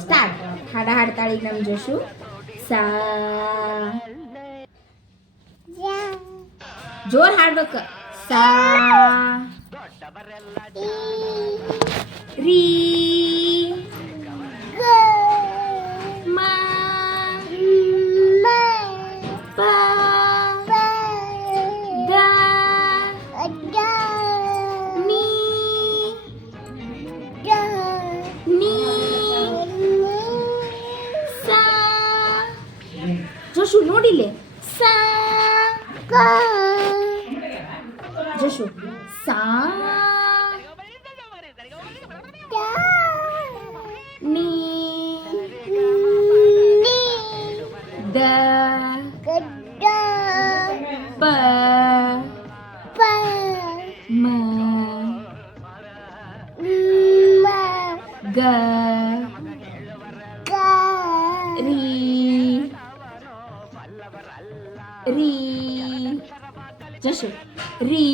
Start. ಹಾಡ ಹಾಡ್ತಾಳೆ ಈಗ ನಮ್ಮ ಜೋಶು. ಸಾ ಜೋರ್ ಹಾಡ್ಬೇಕು. ಸಾ ರೀ ಮಾ ಪಾ ಗ ನೀ ನೀ ಸಾ. ಜೋಶು ನೋಡಿಲೆ. ಸಾ ಜೋಶು ಸಾ ನೀ ದ ಪ ಮ ಗ ರೀ ರೀ ಜೋಶು ರೀ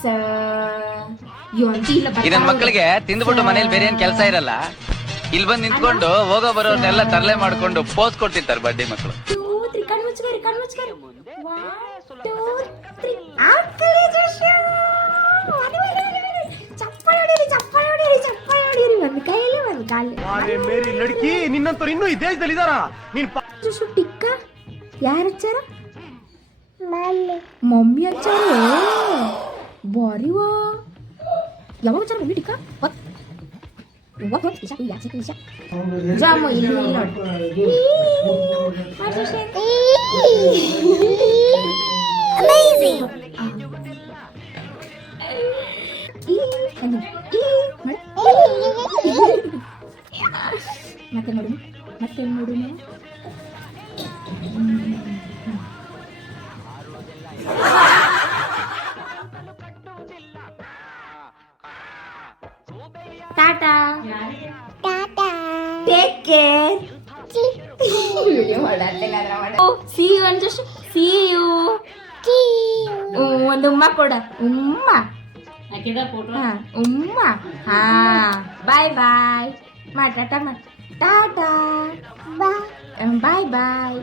ಸ. ಇದನ್ ಮಕ್ಕಳಿಗೆ ತಿಂದ್ಬಿಟ್ಟು ಮನೇಲಿ ಬೇರೆ ಏನ್ ಕೆಲಸ ಇರಲ್ಲ, ಇಲ್ಲಿ ಬಂದು ನಿಂತ್ಕೊಂಡು ಹೋಗೋ ಬರೋರ್ನೆಲ್ಲ ತರಲೆ ಮಾಡ್ಕೊಂಡು ಪೋಸ್ ಕೊಡ್ತಿರ್ತಾರೆ ಬಡ್ಡಿ ಮಕ್ಕಳು. ಮೇರಿ ಲಡ್ಕಿ ನಿನ್ನಂತವ್ರು ಇನ್ನೂ ಈ ದೇಶದಲ್ಲಿ ಇದಾರ? ನೀನ್ ಟಿಕ್ಕ ಯಾರು ಹಚ್ಚಾರ? ಮಮ್ಮಿ ಹಚ್ಚಾರ. ಬಾರಿವಾ. ಯಾವಾಗ ಹಚ್ಚಾರ ಮಮ್ಮಿ ಟಿಕ್ಕ? ಜಾಮು ಇಲ್ಲಿ ನೋಡಿ. ಮತ್ತೆ ನೋಡು, ಮತ್ತೆ ನೋಡು. Tata take care. See you ಅಂತ. See you. ಒಂದು ಉಮ್ಮ ಕೊಡ. ಉಮ್ಮ. ಉಮ್ಮ. ಹಾ ಬಾಯ್ ಬಾಯ್. ಟಾಟಾ ಟಾಟಾ ಬಾಯ್ ಬಾಯ್.